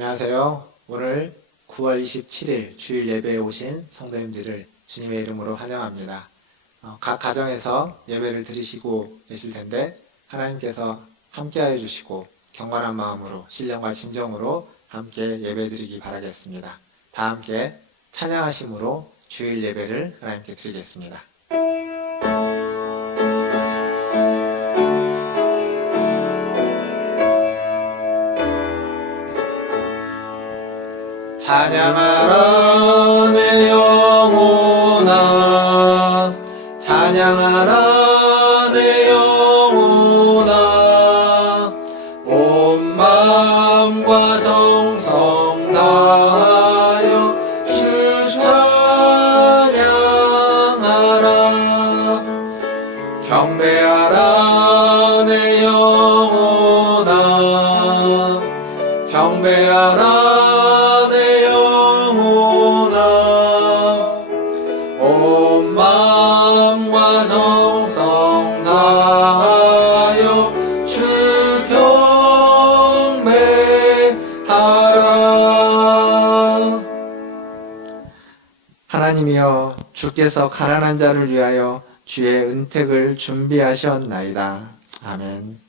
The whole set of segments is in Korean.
안녕하세요. 오늘 9월 27일 주일 예배에 오신 성도님들을 주님의 이름으로 환영합니다. 각 가정에서 예배를 드리시고 계실 텐데 하나님께서 함께하여 주시고 경건한 마음으로 신령과 진정으로 함께 예배 드리기 바라겠습니다. 다 함께 찬양하심으로 주일 예배를 하나님께 드리겠습니다. 찬양하라 내 영혼아, 찬양하라 내 영혼아, 온 마음과 정성 다하여 주 찬양하라. 경배하라 내 영혼아, 경배하라 온 마음과 정성 다하여 주 경배하라. 하나님이여, 주께서 가난한 자를 위하여 주의 은택을 준비하셨나이다. 아멘.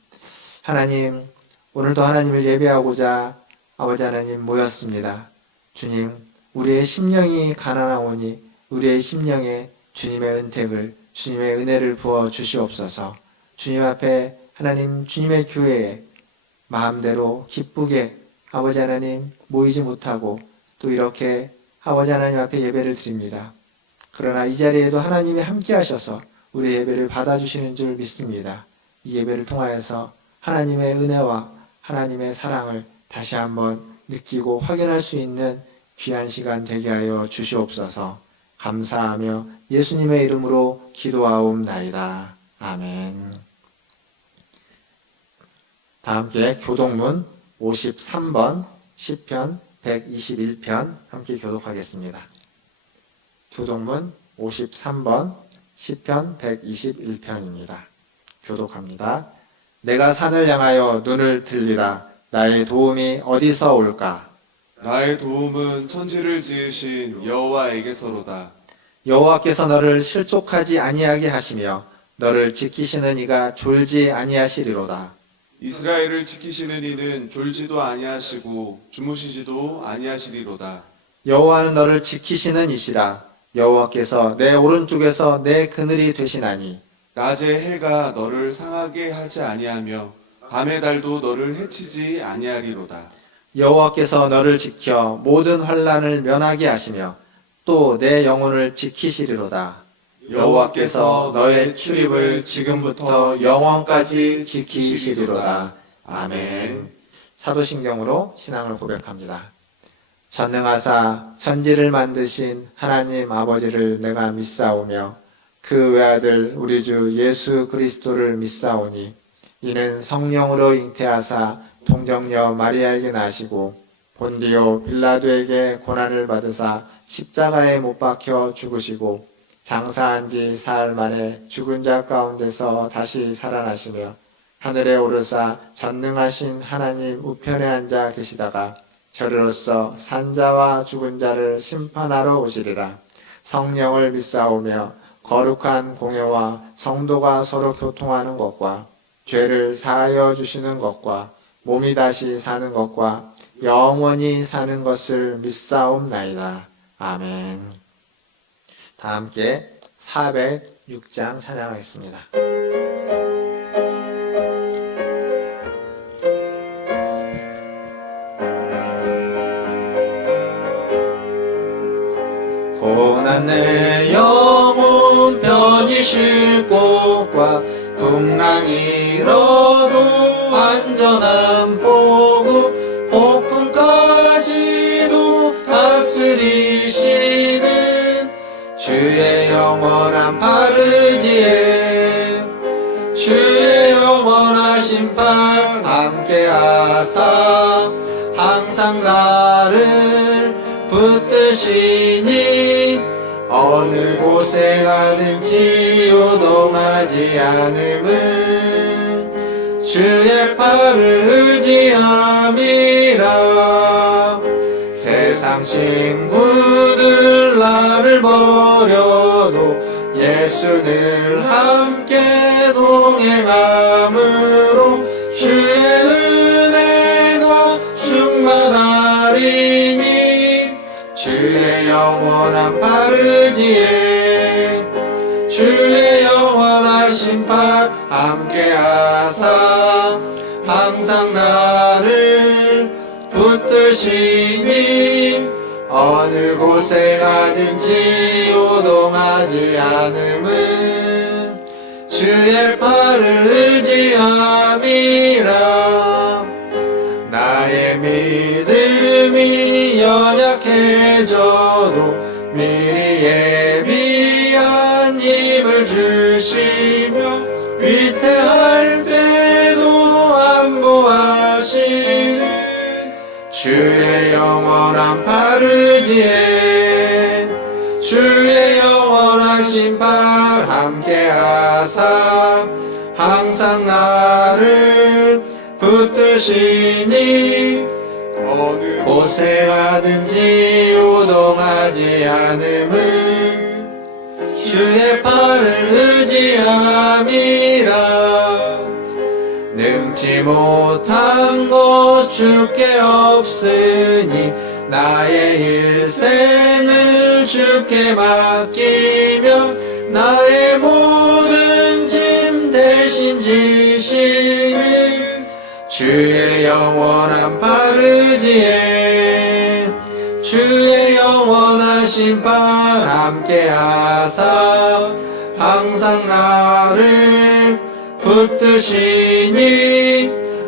하나님, 오늘도 하나님을 예배하고자 아버지 하나님 모였습니다. 주님, 우리의 심령이 가난하오니 우리의 심령에 주님의 은택을, 주님의 은혜를 부어 주시옵소서. 주님 앞에 하나님, 주님의 교회에 마음대로 기쁘게 아버지 하나님 모이지 못하고 또 이렇게 아버지 하나님 앞에 예배를 드립니다. 그러나 이 자리에도 하나님이 함께 하셔서 우리 예배를 받아주시는 줄 믿습니다. 이 예배를 통하여서 하나님의 은혜와 하나님의 사랑을 다시 한번 느끼고 확인할 수 있는 귀한 시간 되게 하여 주시옵소서. 감사하며 예수님의 이름으로 기도하옵나이다. 아멘. 다 함께 교독문 53번 시편 121편 함께 교독하겠습니다. 교독문 53번 시편 121편입니다. 교독합니다. 내가 산을 향하여 눈을 들리라. 나의 도움이 어디서 올까? 나의 도움은 천지를 지으신 여호와에게서로다. 여호와께서 너를 실족하지 아니하게 하시며 너를 지키시는 이가 졸지 아니하시리로다. 이스라엘을 지키시는 이는 졸지도 아니하시고 주무시지도 아니하시리로다. 여호와는 너를 지키시는 이시라. 여호와께서 내 오른쪽에서 내 그늘이 되시나니 낮에 해가 너를 상하게 하지 아니하며 밤의 달도 너를 해치지 아니하리로다. 여호와께서 너를 지켜 모든 환난을 면하게 하시며 또 내 영혼을 지키시리로다. 여호와께서 너의 출입을 지금부터 영원까지 지키시리로다. 아멘. 사도신경으로 신앙을 고백합니다. 전능하사 천지를 만드신 하나님 아버지를 내가 믿사오며 그 외아들 우리 주 예수 그리스도를 믿사오니 이는 성령으로 잉태하사 동정녀 마리아에게 나시고 본디오 빌라도에게 고난을 받으사 십자가에 못 박혀 죽으시고 장사한 지 사흘 만에 죽은 자 가운데서 다시 살아나시며 하늘에 오르사 전능하신 하나님 우편에 앉아 계시다가 저리로서 산자와 죽은 자를 심판하러 오시리라. 성령을 믿사오며 거룩한 공예와 성도가 서로 교통하는 것과 죄를 사하여 주시는 것과 몸이 다시 사는 것과 영원히 사는 것을 믿사옵나이다. 아멘. 다 함께 406장 찬양하겠습니다. 고난 내 영혼 편히 쉴 곳과 풍랑이 일어도 안전한 보고 폭풍까지도 다스리시는 주의 영원한 바르지에 주의 영원한 심판 함께하사 항상 나를 붙드시니 어느 곳에 가든지 요동하지 않음은 주의 팔을 의지함이라. 세상 친구들 나를 버려도 예수 늘 함께 동행함으로 주의 은혜가 충만하리니 주의 영원한 바르지에 주의 영원하신 팔 함께하사 항상 나를 붙드시니 어느 곳에 가든지 요동하지 않음은 주의 팔을 의지함이라. 나의 믿음이 연약해져도 미리 예비한 힘을 주시며 위태할 때도 안보하시네. 주의 영원한 팔 의지에 주의 영원하신 팔 함께하사 항상 나를 붙드시니 어느 곳에 가든지 요동하지 않음은 주의 팔을 의지함이라. 능치 못한 것 주께 없으니 나의 일생을 주께 맡기며 나의 모든 짐 대신 지시는 주의 영원한 팔 의지에 주의 영원하신 팔 함께하사 항상 나를 붙드시니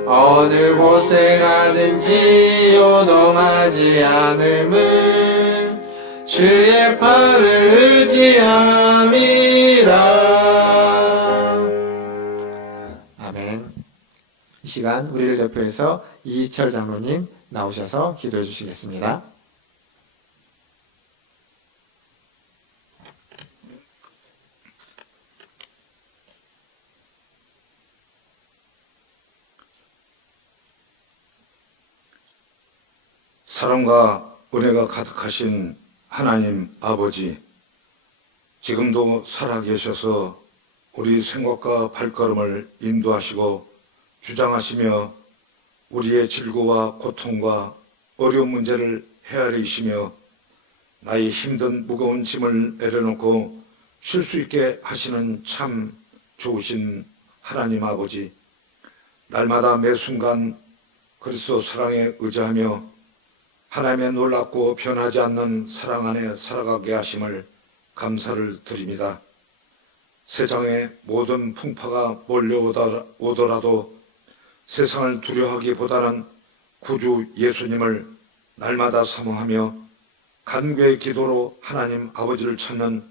어느 곳에 가든지 요동하지 않음은 주의 팔을 의지함이라. 아멘. 이 시간 우리를 대표해서 이희철 장로님 나오셔서 기도해 주시겠습니다. 사랑과 은혜가 가득하신 하나님 아버지, 지금도 살아계셔서 우리 생각과 발걸음을 인도하시고 주장하시며 우리의 질고와 고통과 어려운 문제를 헤아리시며 나의 힘든 무거운 짐을 내려놓고 쉴 수 있게 하시는 참 좋으신 하나님 아버지, 날마다 매 순간 그리스도 사랑에 의지하며 하나님의 놀랍고 변하지 않는 사랑 안에 살아가게 하심을 감사를 드립니다. 세상의 모든 풍파가 몰려오더라도 세상을 두려워하기보다는 구주 예수님을 날마다 사모하며 간구의 기도로 하나님 아버지를 찾는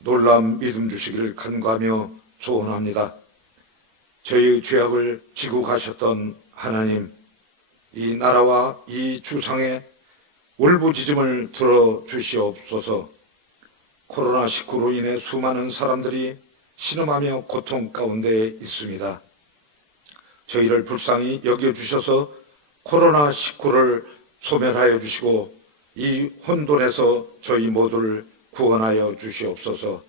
놀라운 믿음 주시기를 간구하며 소원합니다. 저희의 죄악을 지고 가셨던 하나님, 이 나라와 이 주상의 울부짖음을 들어주시옵소서. 코로나19로 인해 수많은 사람들이 신음하며 고통 가운데 있습니다. 저희를 불쌍히 여겨주셔서 코로나19를 소멸하여 주시고 이 혼돈에서 저희 모두를 구원하여 주시옵소서.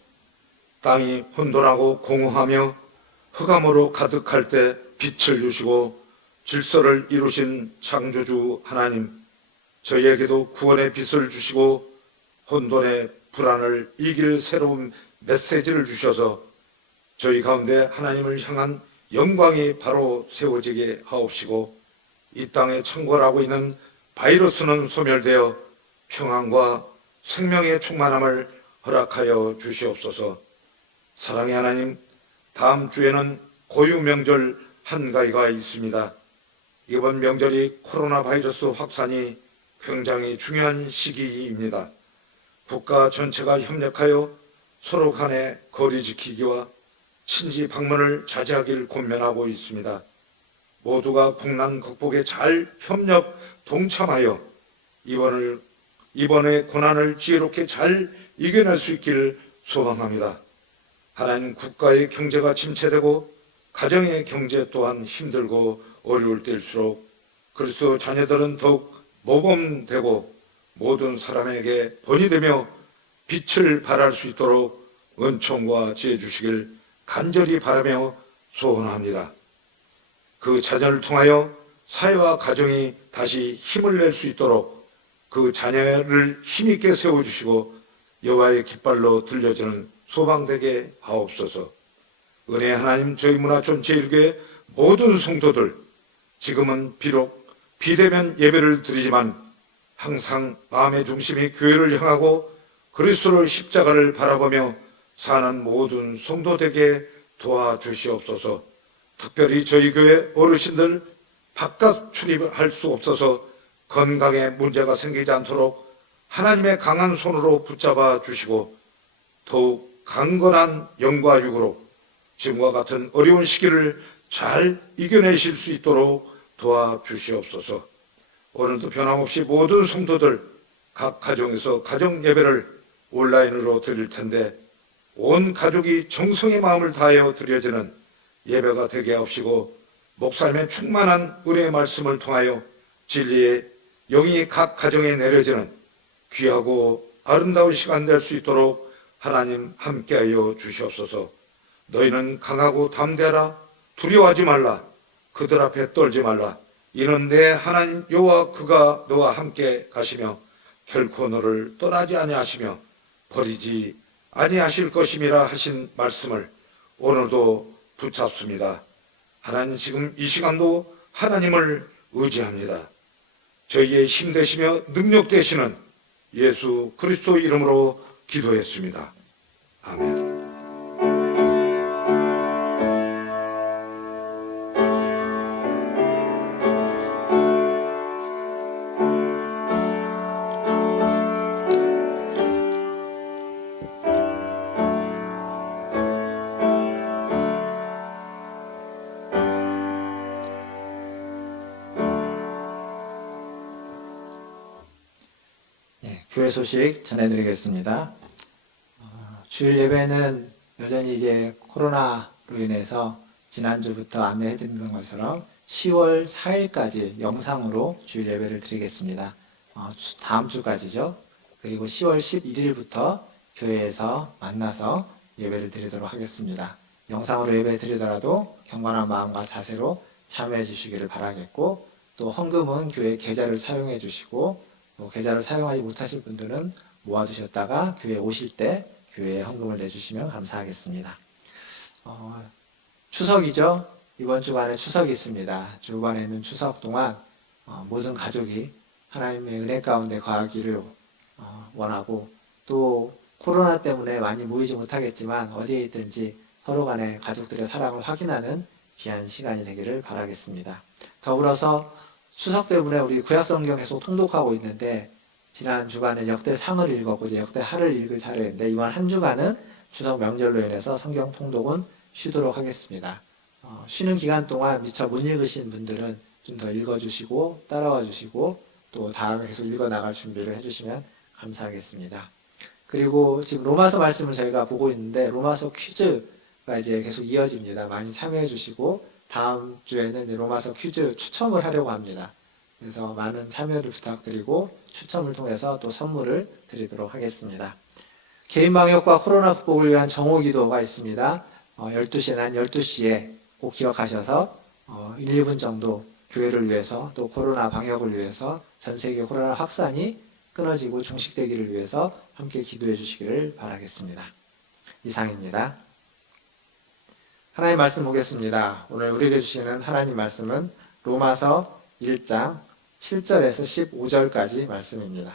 땅이 혼돈하고 공허하며 흑암으로 가득할 때 빛을 주시고 질서를 이루신 창조주 하나님, 저희에게도 구원의 빛을 주시고 혼돈의 불안을 이길 새로운 메시지를 주셔서 저희 가운데 하나님을 향한 영광이 바로 세워지게 하옵시고 이 땅에 창궐하고 있는 바이러스는 소멸되어 평안과 생명의 충만함을 허락하여 주시옵소서. 사랑의 하나님, 다음 주에는 고유 명절 한가위가 있습니다. 이번 명절이 코로나 바이러스 확산이 굉장히 중요한 시기입니다. 국가 전체가 협력하여 서로 간의 거리 지키기와 친지 방문을 자제하길 권면하고 있습니다. 모두가 국난 극복에 잘 협력 동참하여 이번의 고난을 지혜롭게 잘 이겨낼 수 있기를 소망합니다. 하나님, 국가의 경제가 침체되고 가정의 경제 또한 힘들고 어려울 때일수록 그리스도 자녀들은 더욱 모범되고 모든 사람에게 본이 되며 빛을 발할 수 있도록 은총과 지혜 주시길 간절히 바라며 소원합니다. 그 자녀를 통하여 사회와 가정이 다시 힘을 낼 수 있도록 그 자녀를 힘있게 세워주시고 여호와의 깃발로 들려주는 소방되게 하옵소서. 은혜 하나님, 저희 문화촌 제1교회 모든 성도들, 지금은 비록 비대면 예배를 드리지만 항상 마음의 중심이 교회를 향하고 그리스도의 십자가를 바라보며 사는 모든 성도되게 도와주시옵소서. 특별히 저희 교회 어르신들 바깥 출입할 수 없어서 건강에 문제가 생기지 않도록 하나님의 강한 손으로 붙잡아 주시고 더욱 강건한 영과 육으로 지금과 같은 어려운 시기를 잘 이겨내실 수 있도록 도와주시옵소서. 오늘도 변함없이 모든 성도들 각 가정에서 가정 예배를 온라인으로 드릴 텐데 온 가족이 정성의 마음을 다하여 드려지는 예배가 되게 하옵시고 목사님의 충만한 은혜의 말씀을 통하여 진리의 영이 각 가정에 내려지는 귀하고 아름다운 시간 될 수 있도록 하나님 함께하여 주시옵소서. 너희는 강하고 담대하라. 두려워하지 말라. 그들 앞에 떨지 말라. 이는 내 하나님 여호와 그가 너와 함께 가시며 결코 너를 떠나지 아니하시며 버리지 아니하실 것임이라 하신 말씀을 오늘도 붙잡습니다. 하나님, 지금 이 시간도 하나님을 의지합니다. 저희의 힘 되시며 능력 되시는 예수 그리스도 이름으로 기도했습니다. 아멘. 교회 소식 전해드리겠습니다. 주일 예배는 여전히 이제 코로나로 인해서 지난주부터 안내해드리는 것처럼 10월 4일까지 영상으로 주일 예배를 드리겠습니다. 다음 주까지죠. 그리고 10월 11일부터 교회에서 만나서 예배를 드리도록 하겠습니다. 영상으로 예배 드리더라도 경건한 마음과 자세로 참여해 주시기를 바라겠고, 또 헌금은 교회 계좌를 사용해 주시고, 계좌를 사용하지 못하실 분들은 모아두셨다가 교회 오실 때 교회에 헌금을 내주시면 감사하겠습니다. 추석이죠. 이번 주간에 추석이 있습니다. 주간에 있는 추석 동안 모든 가족이 하나님의 은혜 가운데 거하기를 원하고, 또 코로나 때문에 많이 모이지 못하겠지만 어디에 있든지 서로 간에 가족들의 사랑을 확인하는 귀한 시간이 되기를 바라겠습니다. 더불어서 추석 때문에 우리 구약성경 계속 통독하고 있는데, 지난 주간에 역대상을 읽었고 이제 역대하를 읽을 차례인데, 이번 한 주간은 추석 명절로 인해서 성경 통독은 쉬도록 하겠습니다. 쉬는 기간 동안 미처 못 읽으신 분들은 좀 더 읽어주시고 따라와 주시고 또 다음에 계속 읽어나갈 준비를 해주시면 감사하겠습니다. 그리고 지금 로마서 말씀을 저희가 보고 있는데, 로마서 퀴즈가 이제 계속 이어집니다. 많이 참여해 주시고 다음 주에는 이제 로마서 퀴즈 추첨을 하려고 합니다. 그래서 많은 참여를 부탁드리고 추첨을 통해서 또 선물을 드리도록 하겠습니다. 개인방역과 코로나 극복을 위한 정오기도가 있습니다. 12시에 난 12시에 꼭 기억하셔서 1, 2분 정도 교회를 위해서, 또 코로나 방역을 위해서, 전 세계 코로나 확산이 끊어지고 종식되기를 위해서 함께 기도해 주시기를 바라겠습니다. 이상입니다. 하나님 말씀 보겠습니다. 오늘 우리에게 주시는 하나님 말씀은 로마서 1장 7절에서 15절까지 말씀입니다.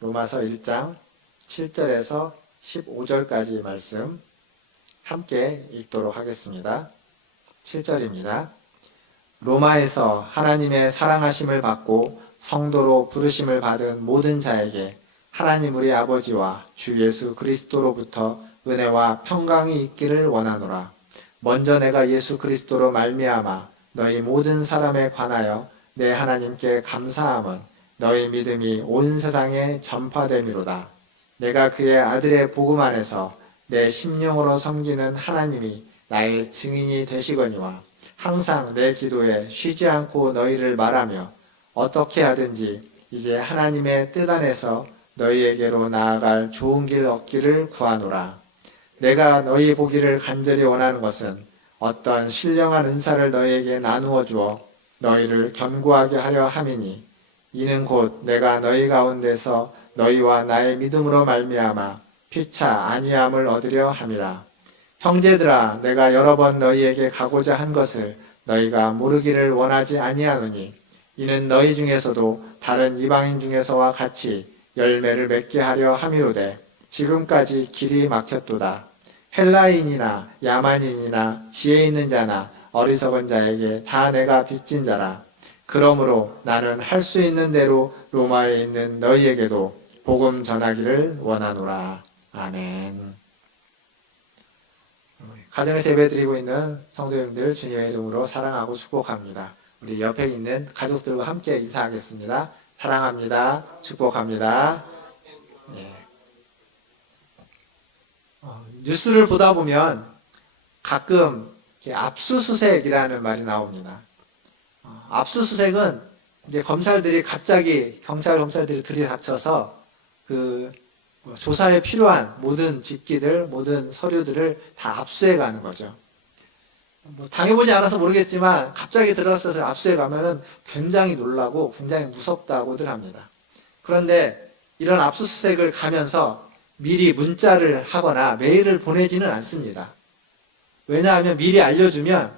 로마서 1장 7절에서 15절까지 말씀 함께 읽도록 하겠습니다. 7절입니다. 로마에서 하나님의 사랑하심을 받고 성도로 부르심을 받은 모든 자에게 하나님 우리 아버지와 주 예수 그리스도로부터 은혜와 평강이 있기를 원하노라. 먼저 내가 예수 그리스도로 말미암아 너희 모든 사람에 관하여 내 하나님께 감사함은 너희 믿음이 온 세상에 전파됨이로다. 내가 그의 아들의 복음 안에서 내 심령으로 섬기는 하나님이 나의 증인이 되시거니와, 항상 내 기도에 쉬지 않고 너희를 말하며 어떻게 하든지 이제 하나님의 뜻 안에서 너희에게로 나아갈 좋은 길 얻기를 구하노라. 내가 너희 보기를 간절히 원하는 것은 어떤 신령한 은사를 너희에게 나누어 주어 너희를 견고하게 하려 함이니 이는 곧 내가 너희 가운데서 너희와 나의 믿음으로 말미암아 피차 안위함을 얻으려 함이라. 형제들아, 내가 여러 번 너희에게 가고자 한 것을 너희가 모르기를 원하지 아니하노니 이는 너희 중에서도 다른 이방인 중에서와 같이 열매를 맺게 하려 함이로되 지금까지 길이 막혔도다. 헬라인이나 야만인이나 지혜 있는 자나 어리석은 자에게 다 내가 빚진 자라. 그러므로 나는 할 수 있는 대로 로마에 있는 너희에게도 복음 전하기를 원하노라. 아멘. 가정에서 예배드리고 있는 성도님들 주님의 이름으로 사랑하고 축복합니다. 우리 옆에 있는 가족들과 함께 인사하겠습니다. 사랑합니다. 축복합니다. 예. 뉴스를 보다 보면 가끔 압수수색이라는 말이 나옵니다. 압수수색은 이제 검찰들이 갑자기 검찰들이 들이닥쳐서 조사에 필요한 모든 집기들, 모든 서류들을 다 압수해가는 거죠. 당해보지 않아서 모르겠지만 갑자기 들어가서 압수해가면은 굉장히 놀라고 굉장히 무섭다고들 합니다. 그런데 이런 압수수색을 가면서 미리 문자를 하거나 메일을 보내지는 않습니다. 왜냐하면 미리 알려주면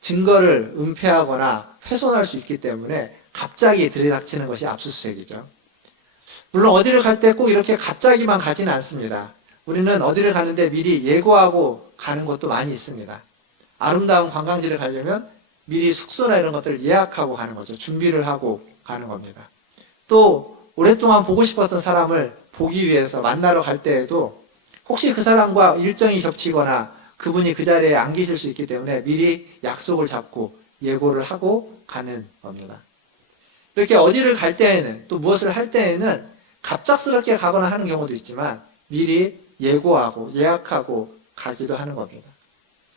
증거를 은폐하거나 훼손할 수 있기 때문에 갑자기 들이닥치는 것이 압수수색이죠. 물론 어디를 갈 때 꼭 이렇게 갑자기만 가지는 않습니다. 우리는 어디를 가는데 미리 예고하고 가는 것도 많이 있습니다. 아름다운 관광지를 가려면 미리 숙소나 이런 것들을 예약하고 가는 거죠. 준비를 하고 가는 겁니다. 또 오랫동안 보고 싶었던 사람을 보기 위해서 만나러 갈 때에도 혹시 그 사람과 일정이 겹치거나 그분이 그 자리에 안 계실 수 있기 때문에 미리 약속을 잡고 예고를 하고 가는 겁니다. 이렇게 어디를 갈 때에는 또 무엇을 할 때에는 갑작스럽게 가거나 하는 경우도 있지만 미리 예고하고 예약하고 가기도 하는 겁니다.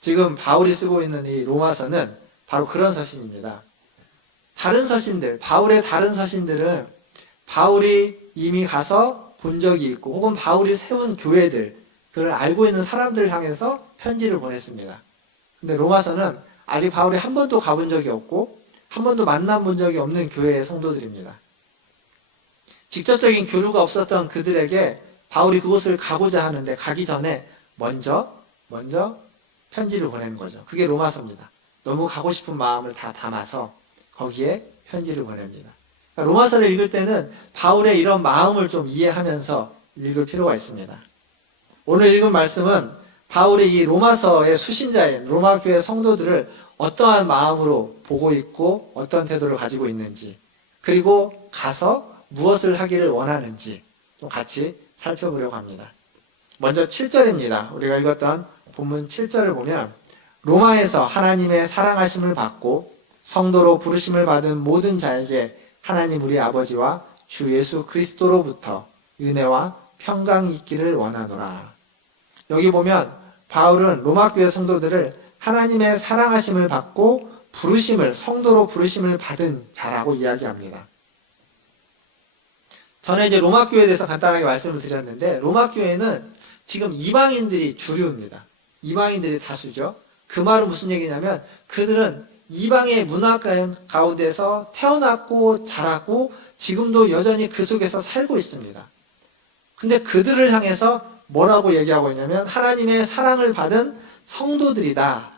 지금 바울이 쓰고 있는 이 로마서는 바로 그런 서신입니다. 다른 서신들, 바울의 다른 서신들은 바울이 이미 가서 본 적이 있고 혹은 바울이 세운 교회들, 그걸 알고 있는 사람들을 향해서 편지를 보냈습니다. 근데 로마서는 아직 바울이 한 번도 가본 적이 없고 한 번도 만나본 적이 없는 교회의 성도들입니다. 직접적인 교류가 없었던 그들에게 바울이 그곳을 가고자 하는데 가기 전에 먼저 편지를 보내는 거죠. 그게 로마서입니다. 너무 가고 싶은 마음을 다 담아서 거기에 편지를 보냅니다. 그러니까 로마서를 읽을 때는 바울의 이런 마음을 좀 이해하면서 읽을 필요가 있습니다. 오늘 읽은 말씀은 바울이 이 로마서의 수신자인 로마 교회 성도들을 어떠한 마음으로 보고 있고 어떤 태도를 가지고 있는지, 그리고 가서 무엇을 하기를 원하는지 좀 같이 살펴보려고 합니다. 먼저 7절입니다. 우리가 읽었던 본문 7절을 보면 로마에서 하나님의 사랑하심을 받고 성도로 부르심을 받은 모든 자에게 하나님 우리 아버지와 주 예수 그리스도로부터 은혜와 평강이 있기를 원하노라. 여기 보면 바울은 로마 교회 성도들을 하나님의 사랑하심을 받고 성도로 부르심을 받은 자라고 이야기합니다. 전에 이제 로마 교회에 대해서 간단하게 말씀을 드렸는데 로마 교회는 지금 이방인들이 주류입니다. 이방인들이 다수죠. 그 말은 무슨 얘기냐면 그들은 이방의 문화 가운데서 태어났고 자랐고 지금도 여전히 그 속에서 살고 있습니다. 근데 그들을 향해서 뭐라고 얘기하고 있냐면 하나님의 사랑을 받은 성도들이다.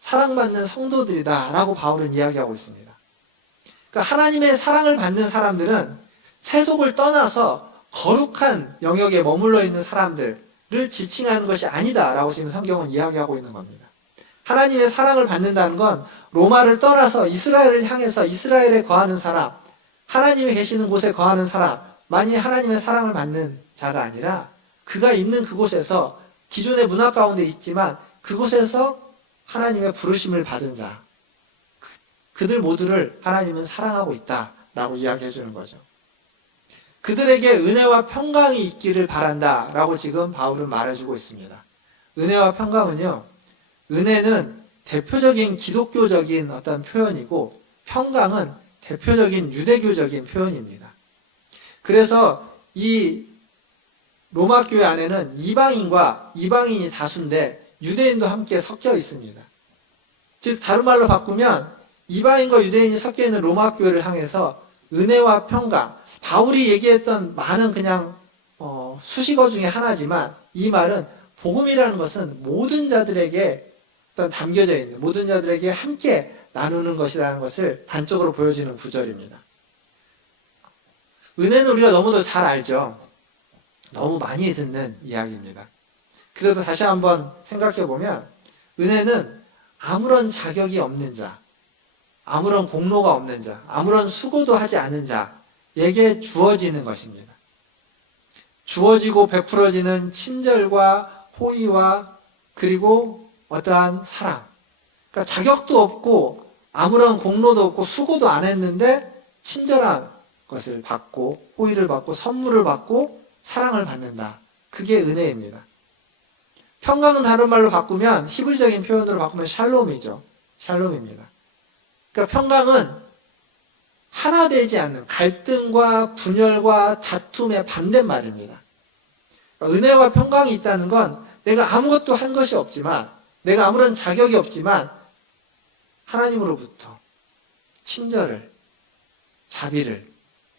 사랑받는 성도들이다. 라고 바울은 이야기하고 있습니다. 그러니까 하나님의 사랑을 받는 사람들은 세속을 떠나서 거룩한 영역에 머물러 있는 사람들을 지칭하는 것이 아니다. 라고 지금 성경은 이야기하고 있는 겁니다. 하나님의 사랑을 받는다는 건 로마를 떠나서 이스라엘을 향해서 이스라엘에 거하는 사람, 하나님이 계시는 곳에 거하는 사람만이 하나님의 사랑을 받는 자가 아니라 그가 있는 그곳에서 기존의 문화 가운데 있지만 그곳에서 하나님의 부르심을 받은 자, 그들 모두를 하나님은 사랑하고 있다라고 이야기해 주는 거죠. 그들에게 은혜와 평강이 있기를 바란다라고 지금 바울은 말해주고 있습니다. 은혜와 평강은요, 은혜는 대표적인 기독교적인 어떤 표현이고 평강은 대표적인 유대교적인 표현입니다. 그래서 이 로마 교회 안에는 이방인이 다수인데 유대인도 함께 섞여 있습니다. 즉 다른 말로 바꾸면 이방인과 유대인이 섞여 있는 로마 교회를 향해서 은혜와 평강, 바울이 얘기했던 말은 그냥 수식어 중에 하나지만 이 말은 복음이라는 것은 모든 자들에게 어떤 담겨져 있는, 모든 자들에게 함께 나누는 것이라는 것을 단적으로 보여주는 구절입니다. 은혜는 우리가 너무도 잘 알죠. 너무 많이 듣는 이야기입니다. 그래도 다시 한번 생각해 보면 은혜는 아무런 자격이 없는 자, 아무런 공로가 없는 자, 아무런 수고도 하지 않은 자에게 주어지는 것입니다. 주어지고 베풀어지는 친절과 호의와 그리고 어떠한 사랑. 그러니까 자격도 없고 아무런 공로도 없고 수고도 안 했는데 친절한 것을 받고 호의를 받고 선물을 받고 사랑을 받는다. 그게 은혜입니다. 평강은 다른 말로 바꾸면 히브리적인 표현으로 바꾸면 샬롬이죠. 샬롬입니다. 그러니까 평강은 하나 되지 않는 갈등과 분열과 다툼의 반대말입니다. 그러니까 은혜와 평강이 있다는 건 내가 아무것도 한 것이 없지만, 내가 아무런 자격이 없지만 하나님으로부터 친절을, 자비를,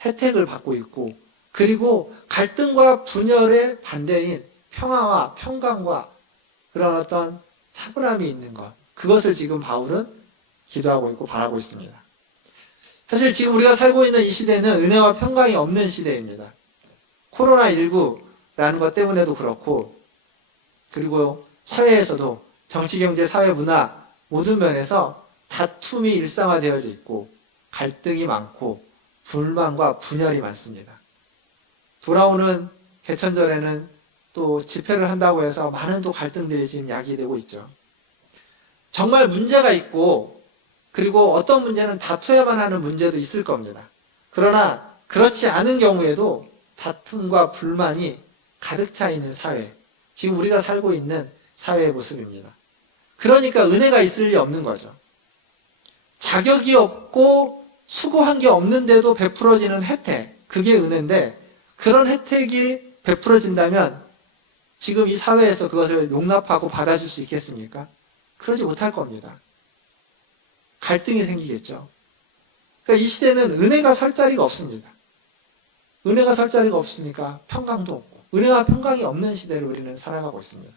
혜택을 받고 있고, 그리고 갈등과 분열의 반대인 평화와 평강과 그런 어떤 차분함이 있는 것, 그것을 지금 바울은 기도하고 있고 바라고 있습니다. 사실 지금 우리가 살고 있는 이 시대는 은혜와 평강이 없는 시대입니다. 코로나19라는 것 때문에도 그렇고, 그리고 사회에서도 정치, 경제, 사회, 문화 모든 면에서 다툼이 일상화되어져 있고 갈등이 많고 불만과 분열이 많습니다. 돌아오는 개천절에는 또 집회를 한다고 해서 많은 또 갈등들이 지금 야기되고 있죠. 정말 문제가 있고, 그리고 어떤 문제는 다투어야만 하는 문제도 있을 겁니다. 그러나 그렇지 않은 경우에도 다툼과 불만이 가득 차 있는 사회, 지금 우리가 살고 있는 사회의 모습입니다. 그러니까 은혜가 있을 리 없는 거죠. 자격이 없고 수고한 게 없는데도 베풀어지는 혜택, 그게 은혜인데, 그런 혜택이 베풀어진다면 지금 이 사회에서 그것을 용납하고 받아줄 수 있겠습니까? 그러지 못할 겁니다. 갈등이 생기겠죠. 그러니까 이 시대는 은혜가 설 자리가 없습니다. 은혜가 설 자리가 없으니까 평강도 없고, 은혜와 평강이 없는 시대를 우리는 살아가고 있습니다.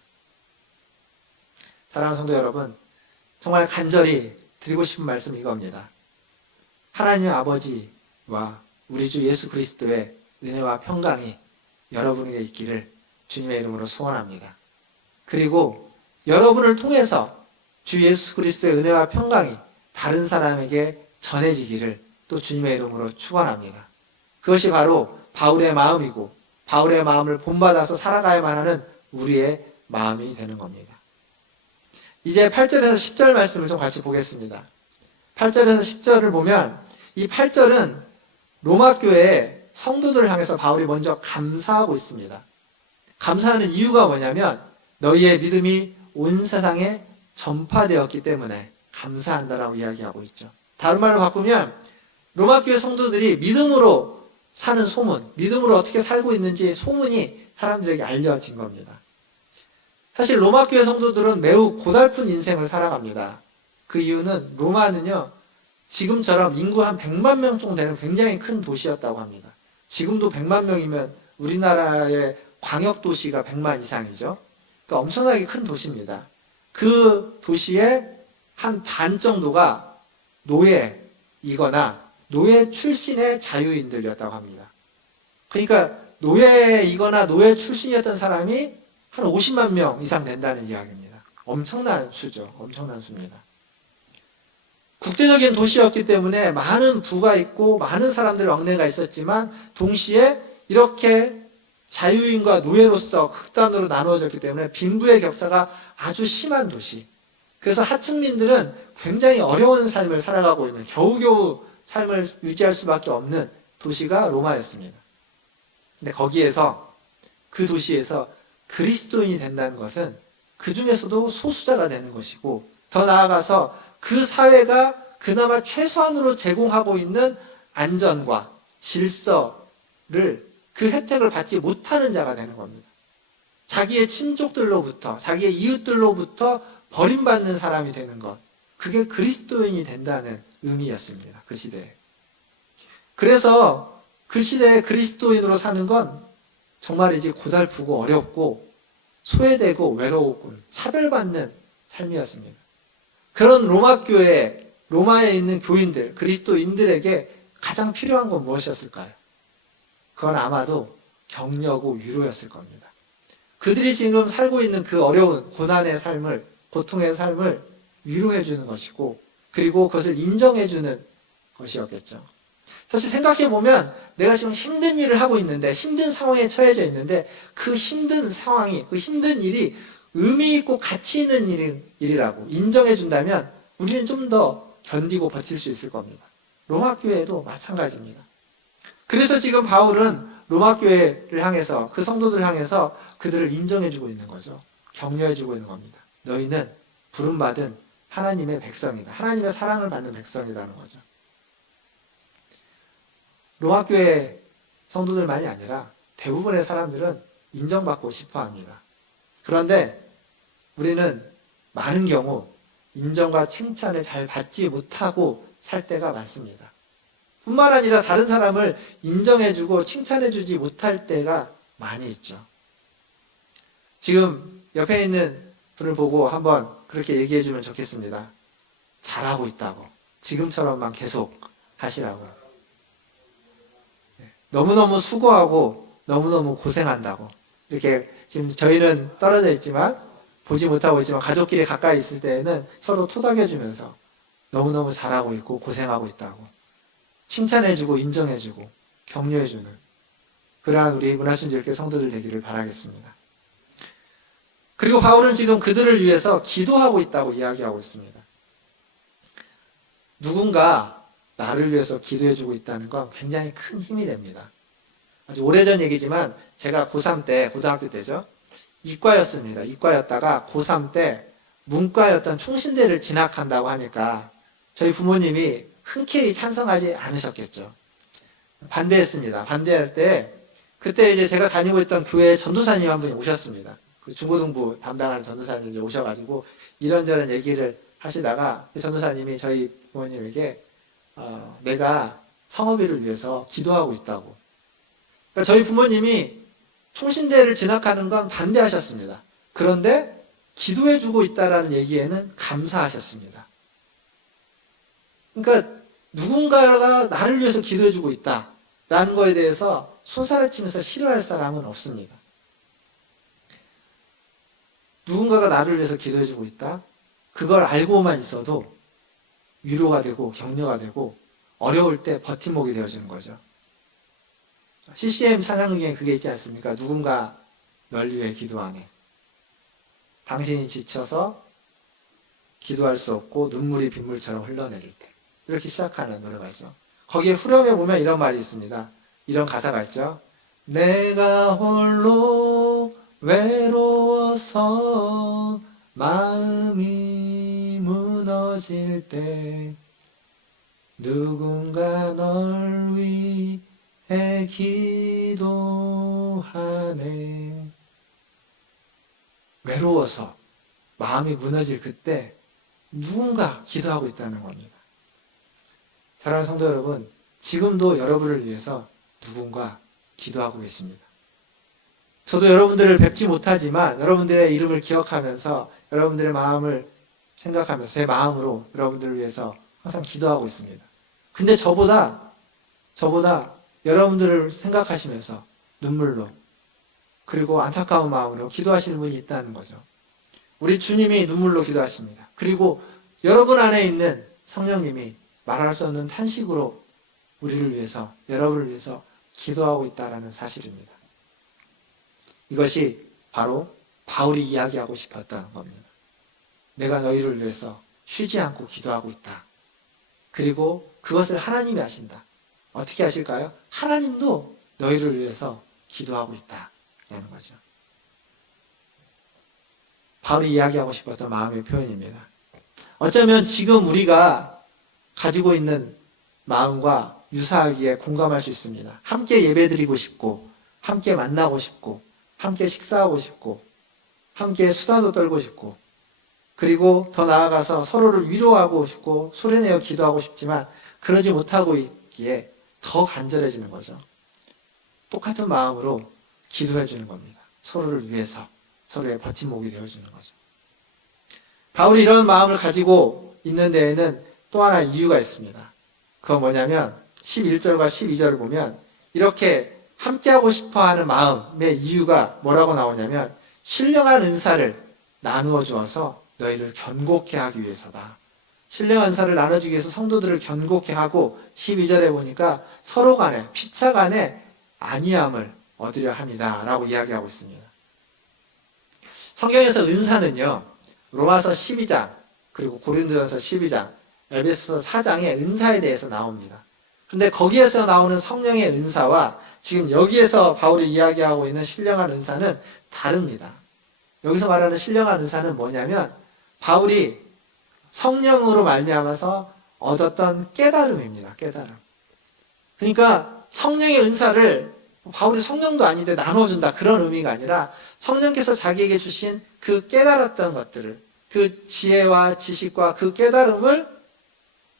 사랑하는 성도 여러분, 정말 간절히 드리고 싶은 말씀이 이겁니다. 하나님 아버지와 우리 주 예수 그리스도의 은혜와 평강이 여러분에게 있기를 주님의 이름으로 소원합니다. 그리고 여러분을 통해서 주 예수 그리스도의 은혜와 평강이 다른 사람에게 전해지기를 또 주님의 이름으로 축원합니다. 그것이 바로 바울의 마음이고, 바울의 마음을 본받아서 살아가야만 하는 우리의 마음이 되는 겁니다. 이제 8절에서 10절 말씀을 좀 같이 보겠습니다. 8절에서 10절을 보면 이 8절은 로마 교회의 성도들을 향해서 바울이 먼저 감사하고 있습니다. 감사하는 이유가 뭐냐면 너희의 믿음이 온 세상에 전파되었기 때문에 감사한다라고 이야기하고 있죠. 다른 말로 바꾸면 로마 교회 성도들이 믿음으로 사는 소문, 믿음으로 어떻게 살고 있는지 소문이 사람들에게 알려진 겁니다. 사실 로마 교회 성도들은 매우 고달픈 인생을 살아갑니다. 그 이유는 로마는요, 지금처럼 인구 한 100만 명 정도 되는 굉장히 큰 도시였다고 합니다. 지금도 100만 명이면 우리나라의 광역도시가 100만 이상이죠. 그러니까 엄청나게 큰 도시입니다. 그 도시의 한 반 정도가 노예이거나 노예 출신의 자유인들이었다고 합니다. 그러니까 노예이거나 노예 출신이었던 사람이 한 50만 명 이상 된다는 이야기입니다. 엄청난 수죠. 엄청난 수입니다. 국제적인 도시였기 때문에 많은 부가 있고 많은 사람들의 왕래가 있었지만 동시에 이렇게 자유인과 노예로서 극단으로 나누어졌기 때문에 빈부의 격차가 아주 심한 도시. 그래서 하층민들은 굉장히 어려운 삶을 살아가고 있는, 겨우겨우 삶을 유지할 수밖에 없는 도시가 로마였습니다. 근데 거기에서, 그 도시에서 그리스도인이 된다는 것은 그 중에서도 소수자가 되는 것이고, 더 나아가서 그 사회가 그나마 최소한으로 제공하고 있는 안전과 질서, 그 혜택을 받지 못하는 자가 되는 겁니다. 자기의 친족들로부터, 자기의 이웃들로부터 버림받는 사람이 되는 것. 그게 그리스도인이 된다는 의미였습니다. 그 시대에. 그래서 그 시대에 그리스도인으로 사는 건 정말이지 고달프고 어렵고 소외되고 외로웠고 차별받는 삶이었습니다. 그런 로마 교회, 로마에 있는 교인들, 그리스도인들에게 가장 필요한 건 무엇이었을까요? 그건 아마도 격려고 위로였을 겁니다. 그들이 지금 살고 있는 그 어려운 고난의 삶을, 고통의 삶을 위로해 주는 것이고, 그리고 그것을 인정해 주는 것이었겠죠. 사실 생각해 보면 내가 지금 힘든 일을 하고 있는데, 힘든 상황에 처해져 있는데, 그 힘든 상황이, 그 힘든 일이 의미 있고 가치 있는 일이라고 인정해 준다면 우리는 좀 더 견디고 버틸 수 있을 겁니다. 로마 교회도 마찬가지입니다. 그래서 지금 바울은 로마 교회를 향해서, 그 성도들을 향해서 그들을 인정해 주고 있는 거죠. 격려해 주고 있는 겁니다. 너희는 부름받은 하나님의 백성이다. 하나님의 사랑을 받는 백성이라는 거죠. 로마 교회 성도들만이 아니라 대부분의 사람들은 인정받고 싶어 합니다. 그런데 우리는 많은 경우 인정과 칭찬을 잘 받지 못하고 살 때가 많습니다. 뿐만 아니라 다른 사람을 인정해주고 칭찬해주지 못할 때가 많이 있죠. 지금 옆에 있는 분을 보고 한번 그렇게 얘기해주면 좋겠습니다. 잘하고 있다고. 지금처럼만 계속 하시라고. 너무너무 수고하고 너무너무 고생한다고. 이렇게 지금 저희는 떨어져 있지만 보지 못하고 있지만 가족끼리 가까이 있을 때에는 서로 토닥여주면서 너무너무 잘하고 있고 고생하고 있다고 칭찬해주고 인정해주고 격려해주는 그러한 우리 문화순절교 성도들 되기를 바라겠습니다. 그리고 바울은 지금 그들을 위해서 기도하고 있다고 이야기하고 있습니다. 누군가 나를 위해서 기도해주고 있다는 건 굉장히 큰 힘이 됩니다. 아주 오래전 얘기지만 제가 고3 때, 고등학교 때죠. 이과였습니다. 이과였다가 고3 때 문과였던 총신대를 진학한다고 하니까 저희 부모님이 흔쾌히 찬성하지 않으셨겠죠. 반대했습니다. 반대할 때 그때 이제 제가 다니고 있던 교회 전도사님 한 분이 오셨습니다. 그 중고등부 담당하는 전도사님이 오셔가지고 이런저런 얘기를 하시다가 그 전도사님이 저희 부모님에게 내가 성업일을 위해서 기도하고 있다고. 그러니까 저희 부모님이 총신대를 진학하는 건 반대하셨습니다. 그런데 기도해주고 있다라는 얘기에는 감사하셨습니다. 그러니까 누군가가 나를 위해서 기도해주고 있다라는 거에 대해서 손사래치면서 싫어할 사람은 없습니다. 누군가가 나를 위해서 기도해주고 있다? 그걸 알고만 있어도 위로가 되고 격려가 되고 어려울 때 버팀목이 되어지는 거죠. CCM 찬양 중에 그게 있지 않습니까? 누군가 널 위해 기도하네. 당신이 지쳐서 기도할 수 없고 눈물이 빗물처럼 흘러내릴 때. 이렇게 시작하는 노래가 있죠. 거기에 후렴에 보면 이런 말이 있습니다. 이런 가사가 있죠. 내가 홀로 외로워서 마음이 무너질 때 누군가 널 위해 기도하네. 외로워서 마음이 무너질 그때 누군가 기도하고 있다는 겁니다. 사랑하는 성도 여러분, 지금도 여러분을 위해서 누군가 기도하고 계십니다. 저도 여러분들을 뵙지 못하지만 여러분들의 이름을 기억하면서 여러분들의 마음을 생각하면서 제 마음으로 여러분들을 위해서 항상 기도하고 있습니다. 근데 저보다 여러분들을 생각하시면서 눈물로 그리고 안타까운 마음으로 기도하시는 분이 있다는 거죠. 우리 주님이 눈물로 기도하십니다. 그리고 여러분 안에 있는 성령님이 말할 수 없는 탄식으로 우리를 위해서, 여러분을 위해서 기도하고 있다는 사실입니다. 이것이 바로 바울이 이야기하고 싶었다는 겁니다. 내가 너희를 위해서 쉬지 않고 기도하고 있다. 그리고 그것을 하나님이 아신다. 어떻게 하실까요? 하나님도 너희를 위해서 기도하고 있다. 라는 거죠. 바울이 이야기하고 싶었던 마음의 표현입니다. 어쩌면 지금 우리가 가지고 있는 마음과 유사하기에 공감할 수 있습니다. 함께 예배드리고 싶고, 함께 만나고 싶고, 함께 식사하고 싶고, 함께 수다도 떨고 싶고, 그리고 더 나아가서 서로를 위로하고 싶고 소리내어 기도하고 싶지만 그러지 못하고 있기에 더 간절해지는 거죠. 똑같은 마음으로 기도해 주는 겁니다. 서로를 위해서 서로의 버팀목이 되어주는 거죠. 바울이 이런 마음을 가지고 있는 데에는 또 하나 이유가 있습니다. 그건 뭐냐면 11절과 12절을 보면 이렇게 함께하고 싶어하는 마음의 이유가 뭐라고 나오냐면 신령한 은사를 나누어 주어서 너희를 견고케 하기 위해서다. 신령한 은사를 나눠주기 위해서 성도들을 견고케 하고 12절에 보니까 서로 간에 피차 간에 안위함을 얻으려 합니다 라고 이야기하고 있습니다. 성경에서 은사는요 로마서 12장 그리고 고린도전서 12장 에베소서 4장의 은사에 대해서 나옵니다. 그런데 거기에서 나오는 성령의 은사와 지금 여기에서 바울이 이야기하고 있는 신령한 은사는 다릅니다. 여기서 말하는 신령한 은사는 뭐냐면 바울이 성령으로 말미암아서 얻었던 깨달음입니다. 깨달음. 그러니까 성령의 은사를 바울이 성령도 아닌데 나눠준다 그런 의미가 아니라 성령께서 자기에게 주신 그 깨달았던 것들을 그 지혜와 지식과 그 깨달음을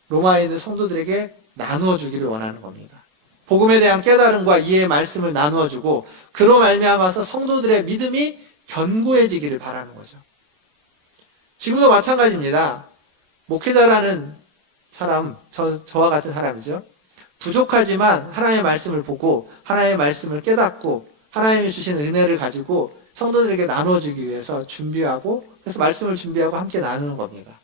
로마에 있는 성도들에게 나누어 주기를 원하는 겁니다. 복음에 대한 깨달음과 이해의 말씀을 나누어 주고 그로 말미암아서 성도들의 믿음이 견고해지기를 바라는 거죠. 지금도 마찬가지입니다. 목회자라는 사람, 저와 같은 사람이죠. 부족하지만 하나님의 말씀을 보고 하나님의 말씀을 깨닫고 하나님이 주신 은혜를 가지고 성도들에게 나눠주기 위해서 준비하고 그래서 말씀을 준비하고 함께 나누는 겁니다.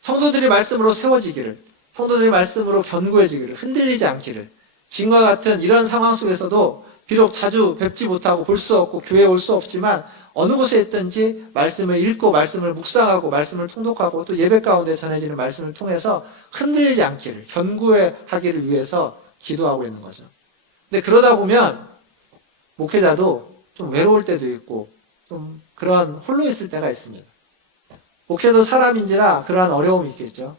성도들이 말씀으로 세워지기를, 성도들이 말씀으로 견고해지기를, 흔들리지 않기를, 지금과 같은 이런 상황 속에서도 비록 자주 뵙지 못하고 볼 수 없고 교회에 올 수 없지만 어느 곳에 있든지 말씀을 읽고 말씀을 묵상하고 말씀을 통독하고 또 예배 가운데 전해지는 말씀을 통해서 흔들리지 않기를 견고하기를 위해서 기도하고 있는 거죠. 근데 그러다 보면 목회자도 좀 외로울 때도 있고 좀 그런 홀로 있을 때가 있습니다. 목회자도 사람인지라 그러한 어려움이 있겠죠.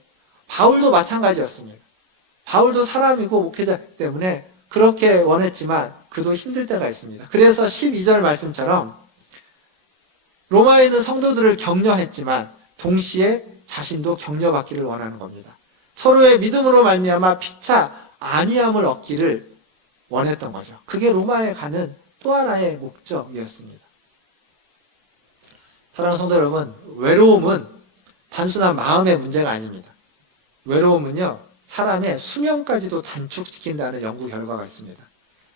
바울도 마찬가지였습니다. 바울도 사람이고 목회자 때문에 그렇게 원했지만 그도 힘들 때가 있습니다. 그래서 12절 말씀처럼 로마에 있는 성도들을 격려했지만 동시에 자신도 격려받기를 원하는 겁니다. 서로의 믿음으로 말미암아 피차 안위함을 얻기를 원했던 거죠. 그게 로마에 가는 또 하나의 목적이었습니다. 사랑하는 성도 여러분, 외로움은 단순한 마음의 문제가 아닙니다. 외로움은요, 사람의 수명까지도 단축시킨다는 연구 결과가 있습니다.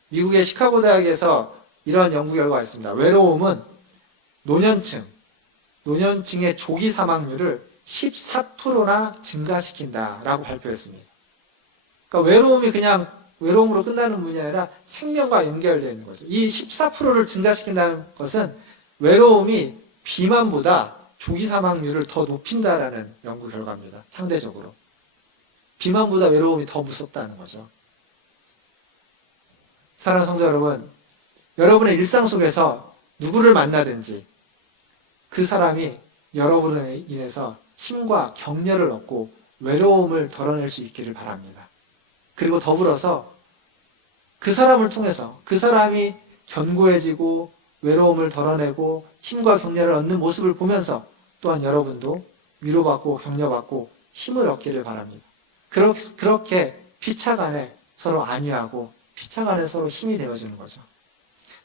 미국의 시카고 대학에서 이런 연구 결과가 있습니다. 외로움은 노년층의 조기 사망률을 14%나 증가시킨다라고 발표했습니다. 그러니까 외로움이 그냥 외로움으로 끝나는 문이 아니라 생명과 연결되어 있는 거죠. 이 14%를 증가시킨다는 것은 외로움이 비만보다 조기 사망률을 더 높인다라는 연구 결과입니다. 상대적으로. 비만보다 외로움이 더 무섭다는 거죠. 사랑하는 성도 여러분, 여러분의 일상 속에서 누구를 만나든지 그 사람이 여러분으로 인해서 힘과 격려를 얻고 외로움을 덜어낼 수 있기를 바랍니다. 그리고 더불어서 그 사람을 통해서 그 사람이 견고해지고 외로움을 덜어내고 힘과 격려를 얻는 모습을 보면서 또한 여러분도 위로받고 격려받고 힘을 얻기를 바랍니다. 그렇게 피차간에 서로 안위하고 피차간에 서로 힘이 되어지는 거죠.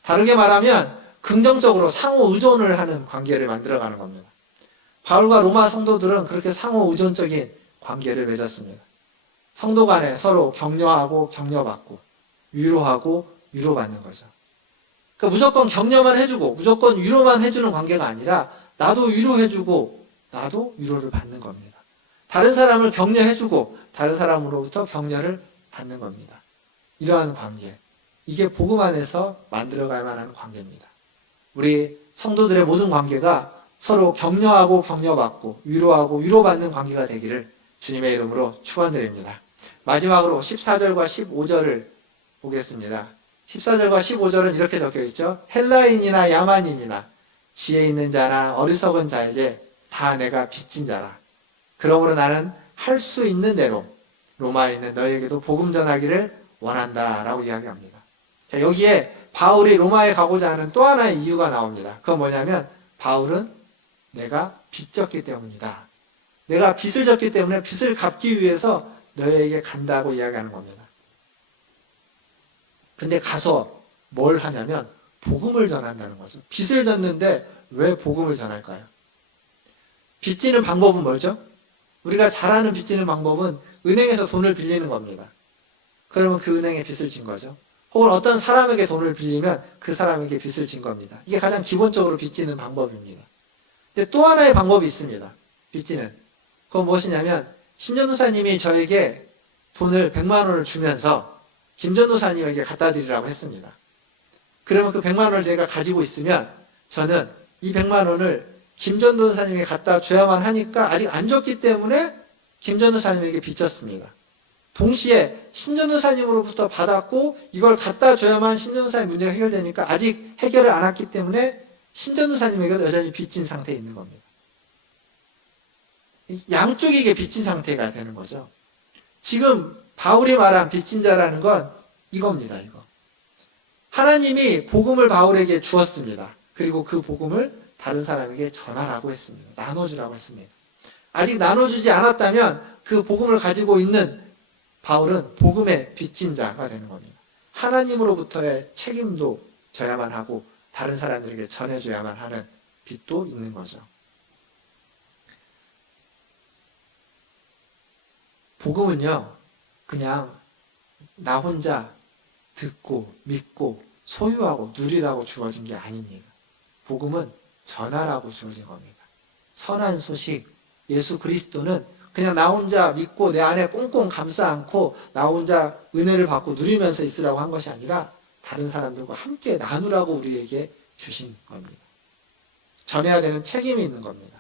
다르게 말하면 긍정적으로 상호 의존을 하는 관계를 만들어가는 겁니다. 바울과 로마 성도들은 그렇게 상호 의존적인 관계를 맺었습니다. 성도 간에 서로 격려하고 격려받고 위로하고 위로받는 거죠. 그러니까 무조건 격려만 해주고 무조건 위로만 해주는 관계가 아니라 나도 위로해주고 나도 위로를 받는 겁니다. 다른 사람을 격려해주고 다른 사람으로부터 격려를 받는 겁니다. 이러한 관계, 이게 복음 안에서 만들어갈 만한 관계입니다. 우리 성도들의 모든 관계가 서로 격려하고 격려받고 위로하고 위로받는 관계가 되기를 주님의 이름으로 축원드립니다. 마지막으로 14절과 15절을 보겠습니다. 14절과 15절은 이렇게 적혀 있죠. 헬라인이나 야만인이나 지혜 있는 자나 어리석은 자에게 다 내가 빚진 자라. 그러므로 나는 할 수 있는 대로 로마에 있는 너희에게도 복음 전하기를 원한다라고 이야기합니다. 자, 여기에 바울이 로마에 가고자 하는 또 하나의 이유가 나옵니다. 그건 뭐냐면 바울은 내가 빚졌기 때문이다. 내가 빚을 졌기 때문에 빚을 갚기 위해서 너희에게 간다고 이야기하는 겁니다. 근데 가서 뭘 하냐면 복음을 전한다는 거죠. 빚을 졌는데 왜 복음을 전할까요? 빚지는 방법은 뭐죠? 우리가 잘 아는 빚지는 방법은 은행에서 돈을 빌리는 겁니다. 그러면 그 은행에 빚을 진 거죠. 혹은 어떤 사람에게 돈을 빌리면 그 사람에게 빚을 진 겁니다. 이게 가장 기본적으로 빚지는 방법입니다. 근데 또 하나의 방법이 있습니다. 빚지는. 그건 무엇이냐면 신전도사님이 저에게 돈을 100만 원을 주면서 김전도사님에게 갖다 드리라고 했습니다. 그러면 그 100만 원을 제가 가지고 있으면 저는 이 100만 원을 김전도사님에게 갖다 줘야만 하니까 아직 안 줬기 때문에 김전도사님에게 빚졌습니다. 동시에 신전도사님으로부터 받았고 이걸 갖다 줘야만 신전도사님 문제가 해결되니까 아직 해결을 안 했기 때문에 신전도사님에게 여전히 빚진 상태에 있는 겁니다. 양쪽에게 빚진 상태가 되는 거죠. 지금 바울이 말한 빚진 자라는 건 이겁니다. 이거. 하나님이 복음을 바울에게 주었습니다. 그리고 그 복음을 다른 사람에게 전하라고 했습니다. 나눠주라고 했습니다. 아직 나눠주지 않았다면 그 복음을 가지고 있는 바울은 복음의 빚진 자가 되는 겁니다. 하나님으로부터의 책임도 져야만 하고 다른 사람들에게 전해줘야만 하는 빚도 있는 거죠. 복음은요, 그냥 나 혼자 듣고 믿고 소유하고 누리라고 주어진 게 아닙니다. 복음은 전하라고 주어진 겁니다. 선한 소식, 예수 그리스도는 그냥 나 혼자 믿고 내 안에 꽁꽁 감싸 안고 나 혼자 은혜를 받고 누리면서 있으라고 한 것이 아니라 다른 사람들과 함께 나누라고 우리에게 주신 겁니다. 전해야 되는 책임이 있는 겁니다.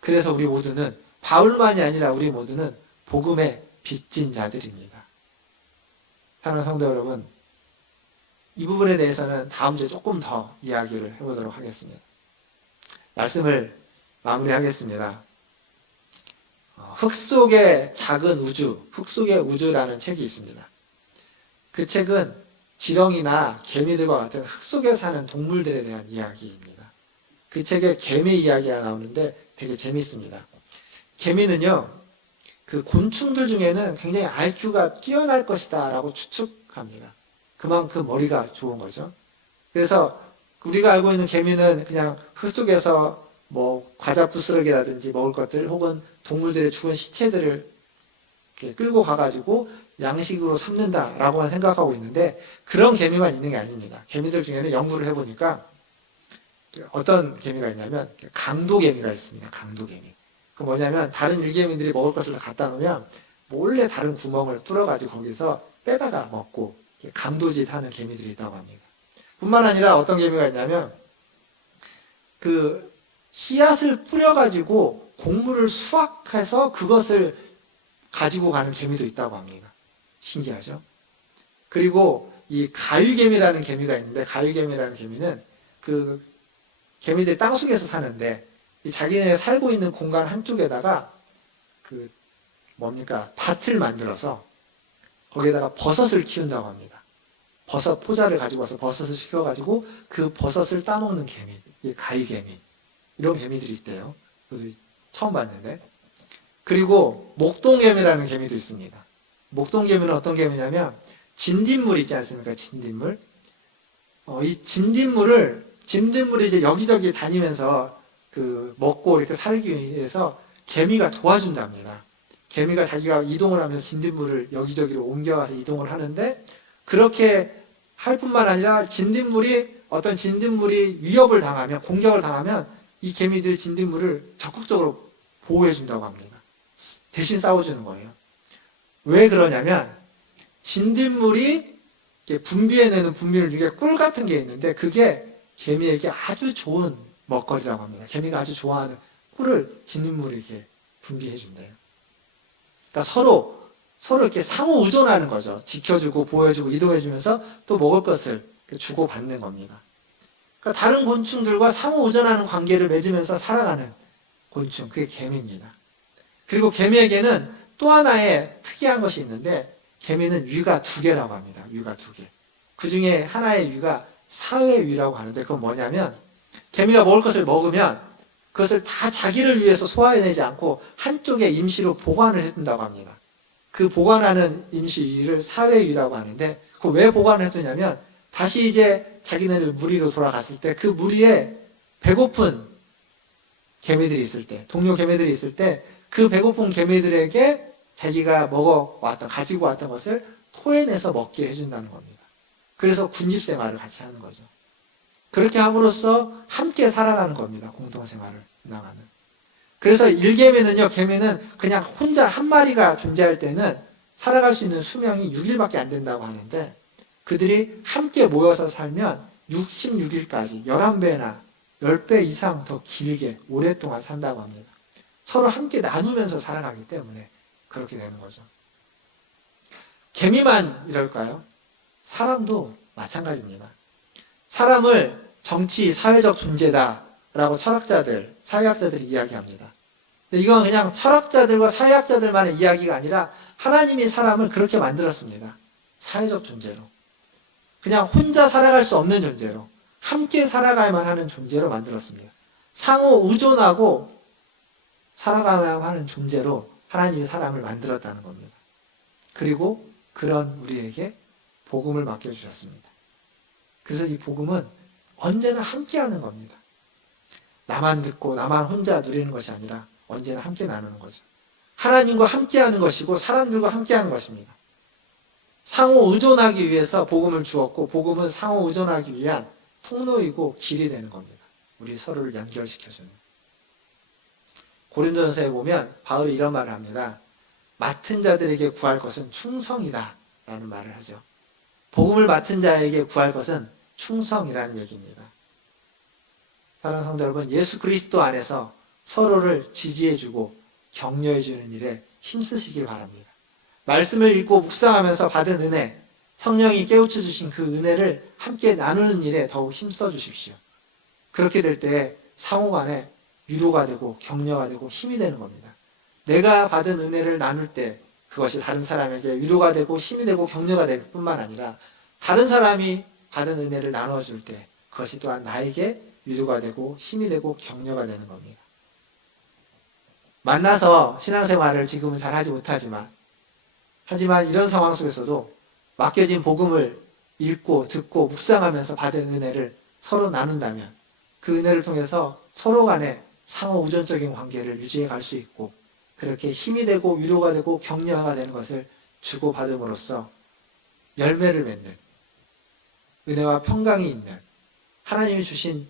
그래서 우리 모두는 바울만이 아니라 우리 모두는 복음의 빚진 자들입니다. 사랑하는 성도 여러분, 이 부분에 대해서는 다음 주에 조금 더 이야기를 해보도록 하겠습니다. 말씀을 마무리하겠습니다. 흙 속의 작은 우주, 흙 속의 우주라는 책이 있습니다. 그 책은 지렁이나 개미들과 같은 흙 속에 사는 동물들에 대한 이야기입니다. 그 책에 개미 이야기가 나오는데 되게 재밌습니다. 개미는요, 그 곤충들 중에는 굉장히 IQ가 뛰어날 것이다 라고 추측합니다. 그만큼 머리가 좋은 거죠. 그래서 우리가 알고 있는 개미는 그냥 흙 속에서 뭐 과자 부스러기라든지 먹을 것들 혹은 동물들의 죽은 시체들을 이렇게 끌고 가가지고 양식으로 삼는다라고만 생각하고 있는데 그런 개미만 있는 게 아닙니다. 개미들 중에는 연구를 해보니까 어떤 개미가 있냐면 강도개미가 있습니다. 강도개미. 그 뭐냐면 다른 일개미들이 먹을 것을 다 갖다 놓으면 몰래 다른 구멍을 뚫어가지고 거기서 빼다가 먹고 강도짓 하는 개미들이 있다고 합니다. 뿐만 아니라 어떤 개미가 있냐면 그 씨앗을 뿌려가지고 곡물을 수확해서 그것을 가지고 가는 개미도 있다고 합니다. 신기하죠? 그리고 이 가위개미라는 개미가 있는데 가위개미라는 개미는 그 개미들이 땅속에서 사는데 이 자기네 살고 있는 공간 한쪽에다가 그 뭡니까 밭을 만들어서 거기에다가 버섯을 키운다고 합니다. 버섯 포자를 가지고 와서 버섯을 키워가지고 그 버섯을 따먹는 개미, 이 가위개미 이런 개미들이 있대요. 저도 처음 봤는데. 그리고 목동개미라는 개미도 있습니다. 목동개미는 어떤 개미냐면 진딧물 있지 않습니까? 진딧물. 이 진딧물이 이제 여기저기 다니면서 그 먹고 이렇게 살기 위해서 개미가 도와준답니다. 개미가 자기가 이동을 하면서 진딧물을 여기저기로 옮겨가서 이동을 하는데 그렇게 할 뿐만 아니라 어떤 진딧물이 위협을 당하면 공격을 당하면 이 개미들이 진딧물을 적극적으로 보호해 준다고 합니다. 대신 싸워주는 거예요. 왜 그러냐면 진딧물이 분비해내는 분비물 중에 꿀 같은 게 있는데 그게 개미에게 아주 좋은 먹거리라고 합니다. 개미가 아주 좋아하는 꿀을 진딧물이 이렇게 분비해 준대요. 그러니까 서로 이렇게 상호 의존하는 거죠. 지켜주고 보호해주고 이동해주면서 또 먹을 것을 주고받는 겁니다. 그러니까 다른 곤충들과 상호 의존하는 관계를 맺으면서 살아가는 곤충, 그게 개미입니다. 그리고 개미에게는 또 하나의 특이한 것이 있는데 개미는 위가 2개라고 합니다. 위가 2개. 그 중에 하나의 위가 사회위라고 하는데 그건 뭐냐면 개미가 먹을 것을 먹으면 그것을 다 자기를 위해서 소화해내지 않고 한쪽에 임시로 보관을 해둔다고 합니다. 그 보관하는 임시위를 사회위라고 하는데 그 왜 보관을 해두냐면 다시 이제 자기네들 무리로 돌아갔을 때 그 무리에 배고픈 개미들이 있을 때, 동료 개미들이 있을 때 그 배고픈 개미들에게 자기가 가지고 왔던 것을 토해내서 먹게 해준다는 겁니다. 그래서 군집 생활을 같이 하는 거죠. 그렇게 함으로써 함께 살아가는 겁니다. 공동생활을 나가는. 그래서 일개미는요, 개미는 그냥 혼자 한 마리가 존재할 때는 살아갈 수 있는 수명이 6일밖에 안 된다고 하는데 그들이 함께 모여서 살면 66일까지 11배나 10배 이상 더 길게 오랫동안 산다고 합니다. 서로 함께 나누면서 살아가기 때문에 그렇게 되는 거죠. 개미만 이럴까요? 사람도 마찬가지입니다. 사람을 정치, 사회적 존재다라고 철학자들, 사회학자들이 이야기합니다. 근데 이건 그냥 철학자들과 사회학자들만의 이야기가 아니라 하나님이 사람을 그렇게 만들었습니다. 사회적 존재로. 그냥 혼자 살아갈 수 없는 존재로. 함께 살아가야만 하는 존재로 만들었습니다. 상호 의존하고 살아가야만 하는 존재로 하나님이 사람을 만들었다는 겁니다. 그리고 그런 우리에게 복음을 맡겨주셨습니다. 그래서 이 복음은 언제나 함께하는 겁니다. 나만 듣고 나만 혼자 누리는 것이 아니라 언제나 함께 나누는 거죠. 하나님과 함께하는 것이고 사람들과 함께하는 것입니다. 상호 의존하기 위해서 복음을 주었고 복음은 상호 의존하기 위한 통로이고 길이 되는 겁니다. 우리 서로를 연결시켜주는. 고린도전서에 보면 바울이 이런 말을 합니다. 맡은 자들에게 구할 것은 충성이다 라는 말을 하죠. 복음을 맡은 자에게 구할 것은 충성이라는 얘기입니다. 사랑하는 성도 여러분, 예수 그리스도 안에서 서로를 지지해주고 격려해주는 일에 힘쓰시길 바랍니다. 말씀을 읽고 묵상하면서 받은 은혜, 성령이 깨우쳐 주신 그 은혜를 함께 나누는 일에 더욱 힘써 주십시오. 그렇게 될 때 상호 간에 위로가 되고 격려가 되고 힘이 되는 겁니다. 내가 받은 은혜를 나눌 때 그것이 다른 사람에게 위로가 되고 힘이 되고 격려가 될 뿐만 아니라 다른 사람이 받은 은혜를 나눠줄 때 그것이 또한 나에게 위로가 되고 힘이 되고 격려가 되는 겁니다. 만나서 신앙생활을 지금은 잘 하지 못하지만 이런 상황 속에서도 맡겨진 복음을 읽고 듣고 묵상하면서 받은 은혜를 서로 나눈다면 그 은혜를 통해서 서로 간에 상호 의존적인 관계를 유지해 갈 수 있고 그렇게 힘이 되고 위로가 되고 격려가 되는 것을 주고받음으로써 열매를 맺는 은혜와 평강이 있는 하나님이 주신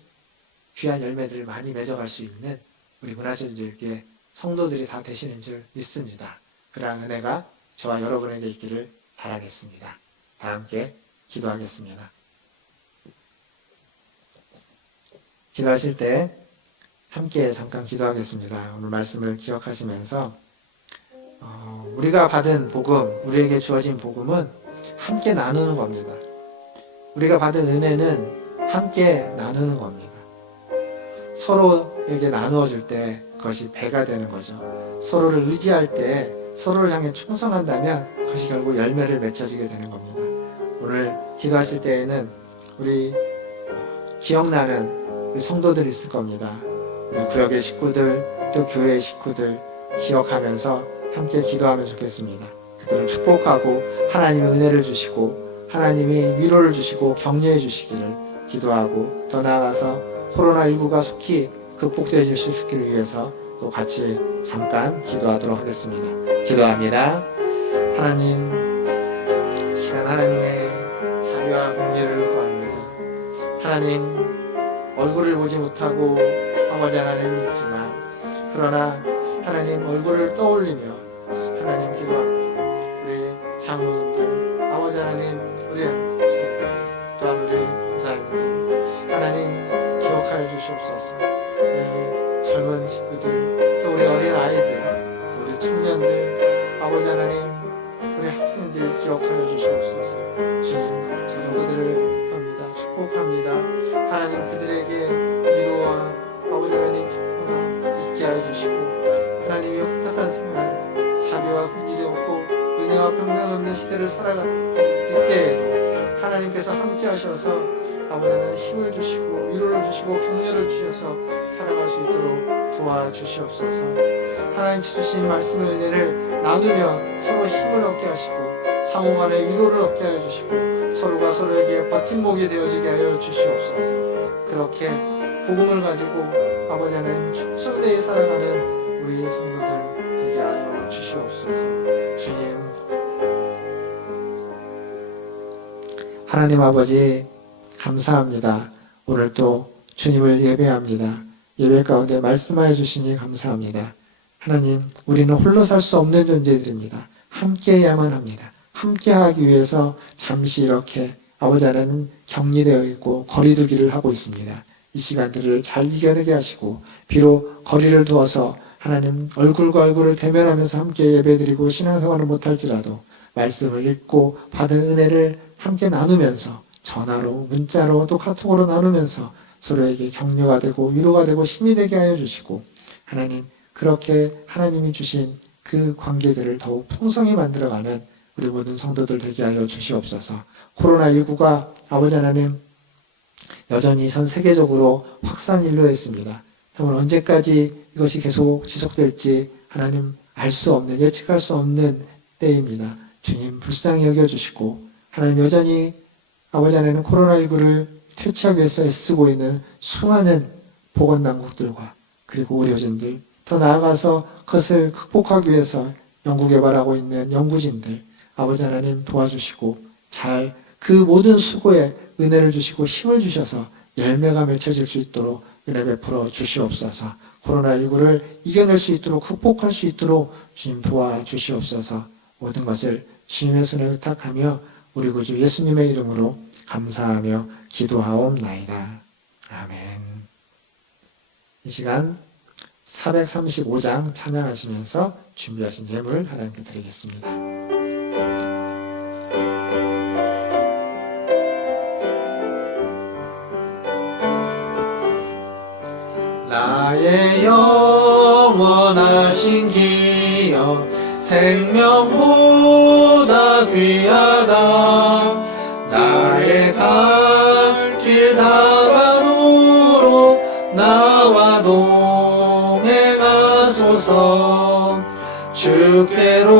귀한 열매들을 많이 맺어갈 수 있는 우리 문화전교회 성도들이 다 되시는 줄 믿습니다. 그러한 은혜가 저와 여러분에게 있기를 바라겠습니다. 다 함께 기도하겠습니다. 기도하실 때 함께 잠깐 기도하겠습니다. 오늘 말씀을 기억하시면서 우리가 받은 복음, 우리에게 주어진 복음은 함께 나누는 겁니다. 우리가 받은 은혜는 함께 나누는 겁니다. 서로에게 나누어질 때 그것이 배가 되는 거죠. 서로를 의지할 때 서로를 향해 충성한다면 그것이 결국 열매를 맺어지게 되는 겁니다. 오늘 기도하실 때에는 우리 기억나는 우리 성도들이 있을 겁니다. 우리 구역의 식구들 또 교회의 식구들 기억하면서 함께 기도하면 좋겠습니다. 그들을 축복하고 하나님의 은혜를 주시고 하나님이 위로를 주시고 격려해 주시기를 기도하고 더 나아가서 코로나19가 속히 극복되실 수 있기를 위해서 또 같이 잠깐 기도하도록 하겠습니다. 기도합니다. 하나님, 시간 하나님의 자비와 긍휼을 구합니다. 하나님, 얼굴을 보지 못하고 아버지 하나님 있지만 그러나 하나님 얼굴을 떠올리며 하나님 기도합니다. 우리 장로님들, 아버지 하나님, 우리 또한 우리 권사님들 하나님 기억하여 주시옵소서. 우리 젊은 식구들, 또 우리 어린 아이들, 또 우리 청년들, 아버지 하나님, 우리 학생들 기억하여 주시옵소서. 주님, 저 누구들을 합니다. 축복합니다. 하나님 그들에게 위로와 아버지 하나님 평강 있게 하여 주시고 하나님의 혁탁한 생활, 자비와 일을 살아갈 이때에도 하나님께서 함께 하셔서 아버지 하나님 힘을 주시고 위로를 주시고 격려를 주셔서 살아갈 수 있도록 도와주시옵소서. 하나님 주신 말씀의 은혜를 나누며 서로 힘을 얻게 하시고 상호 간의 위로를 얻게 하여 주시고 서로가 서로에게 버팀목이 되어지게 하여 주시옵소서. 그렇게 복음을 가지고 아버지 하나님 충성되이 살아가는 우리 성도들 되게 하여 주시옵소서. 주님, 하나님 아버지 감사합니다. 오늘 또 주님을 예배합니다. 예배 가운데 말씀하여 주시니 감사합니다. 하나님, 우리는 홀로 살 수 없는 존재들입니다. 함께해야만 합니다. 함께하기 위해서 잠시 이렇게 아버지 하나님 격리되어 있고 거리두기를 하고 있습니다. 이 시간들을 잘 이겨내게 하시고 비록 거리를 두어서 하나님 얼굴과 얼굴을 대면하면서 함께 예배드리고 신앙생활을 못할지라도 말씀을 읽고 받은 은혜를 함께 나누면서 전화로 문자로 또 카톡으로 나누면서 서로에게 격려가 되고 위로가 되고 힘이 되게 하여 주시고 하나님 그렇게 하나님이 주신 그 관계들을 더욱 풍성히 만들어가는 우리 모든 성도들 되게 하여 주시옵소서. 코로나19가 아버지 하나님 여전히 전 세계적으로 확산일로 했습니다. 정말 언제까지 이것이 계속 지속될지 하나님 알 수 없는 예측할 수 없는 때입니다. 주님 불쌍히 여겨주시고 하나님 여전히 아버지 하나님 코로나19를 퇴치하기 위해서 애쓰고 있는 수많은 보건당국들과 그리고 의료진들 더 나아가서 그것을 극복하기 위해서 연구개발하고 있는 연구진들 아버지 하나님 도와주시고 잘 그 모든 수고에 은혜를 주시고 힘을 주셔서 열매가 맺혀질 수 있도록 은혜 베풀어 주시옵소서. 코로나19를 이겨낼 수 있도록 극복할 수 있도록 주님 도와주시옵소서. 모든 것을 주님의 손에 의탁하며 우리 구주 예수님의 이름으로 감사하며 기도하옵나이다. 아멘. 이 시간 435장 찬양하시면서 준비하신 예물 하나님께 드리겠습니다. 나의 영원하신 기업 생명보다 귀하다. 나의 갈 길 다가도록 나와 동행하소서. 주께로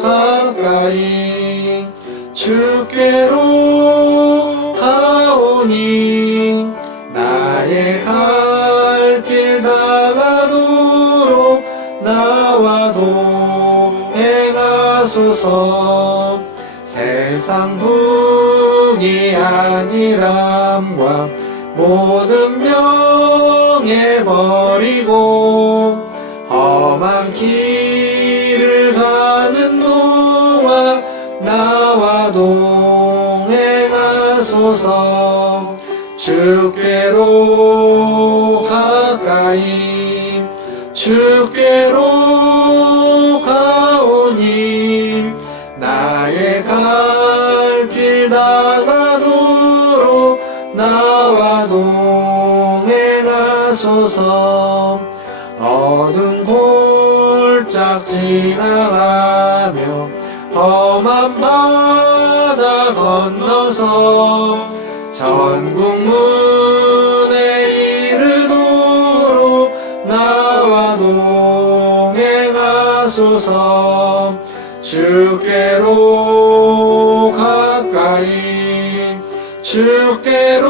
가까이 주께로 가오니 나의 갈 길 다가도록 나와 동행하소서. 세상 북이 아니람과 모든 명예 버리고 험한 길을 가는 동안 나와 동행하소서. 주께로 가까이 주께로 가오니 나의 갈 길 다가도록 나와 동행하소서. 어두운 골짝 지나가며 험한 바다 건너서 천국 문에 이르도록 나와 동행하소서. 주께로 가까이 주께로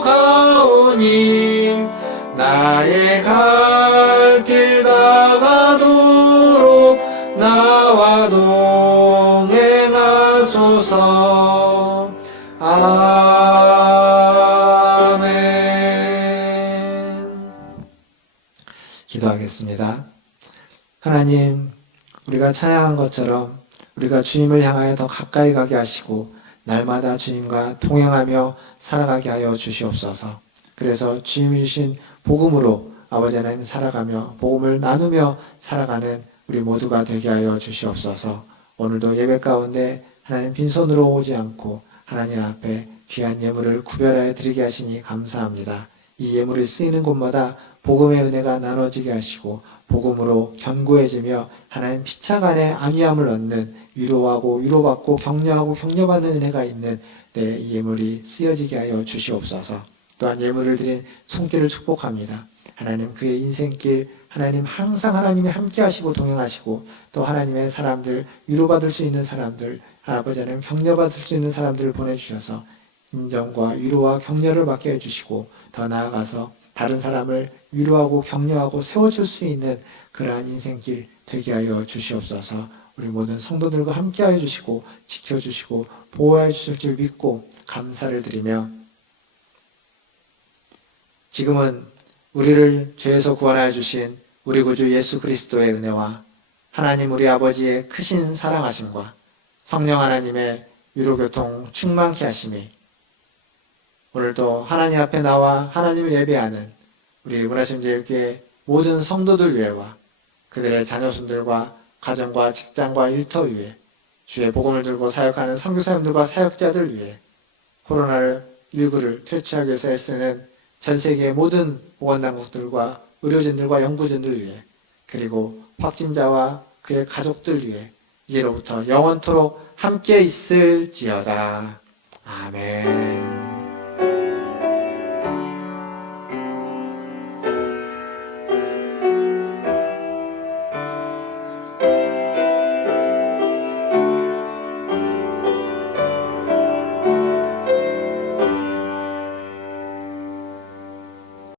가오니 나의 갈 길 다가도록 나와 동행하소서. 아멘. 기도하겠습니다. 하나님, 우리가 찬양한 것처럼 우리가 주님을 향하여 더 가까이 가게 하시고 날마다 주님과 동행하며 살아가게 하여 주시옵소서. 그래서 주님이 주신 복음으로 아버지 하나님 살아가며 복음을 나누며 살아가는 우리 모두가 되게 하여 주시옵소서. 오늘도 예배 가운데 하나님 빈손으로 오지 않고 하나님 앞에 귀한 예물을 구별하여 드리게 하시니 감사합니다. 이 예물이 쓰이는 곳마다 복음의 은혜가 나눠지게 하시고 복음으로 견고해지며 하나님 피차 간의 안위함을 얻는 위로하고 위로받고 격려하고 격려받는 은혜가 있는 이 예물이 쓰여지게 하여 주시옵소서. 또한 예물을 드린 손길을 축복합니다. 하나님 그의 인생길 하나님 항상 하나님이 함께 하시고 동행하시고 또 하나님의 사람들 위로받을 수 있는 사람들 아버지 하나님 격려받을 수 있는 사람들을 보내주셔서 인정과 위로와 격려를 받게 해주시고 더 나아가서 다른 사람을 위로하고 격려하고 세워줄 수 있는 그러한 인생길 되게 하여 주시옵소서. 우리 모든 성도들과 함께 하여 주시고 지켜주시고 보호해 주실 줄 믿고 감사를 드리며 지금은 우리를 죄에서 구원하여 주신 우리 구주 예수 그리스도의 은혜와 하나님 우리 아버지의 크신 사랑하심과 성령 하나님의 위로교통 충만케 하심이 오늘도 하나님 앞에 나와 하나님을 예배하는 우리 문화심제일교회 모든 성도들 위에와 그들의 자녀손들과 가정과 직장과 일터 위에 주의 복음을 들고 사역하는 선교사님들과 사역자들 위해 코로나19를 퇴치하기 위해서 애쓰는 전 세계의 모든 보건당국들과 의료진들과 연구진들 위해 그리고 확진자와 그의 가족들 위해 이제로부터 영원토록 함께 있을지어다. 아멘.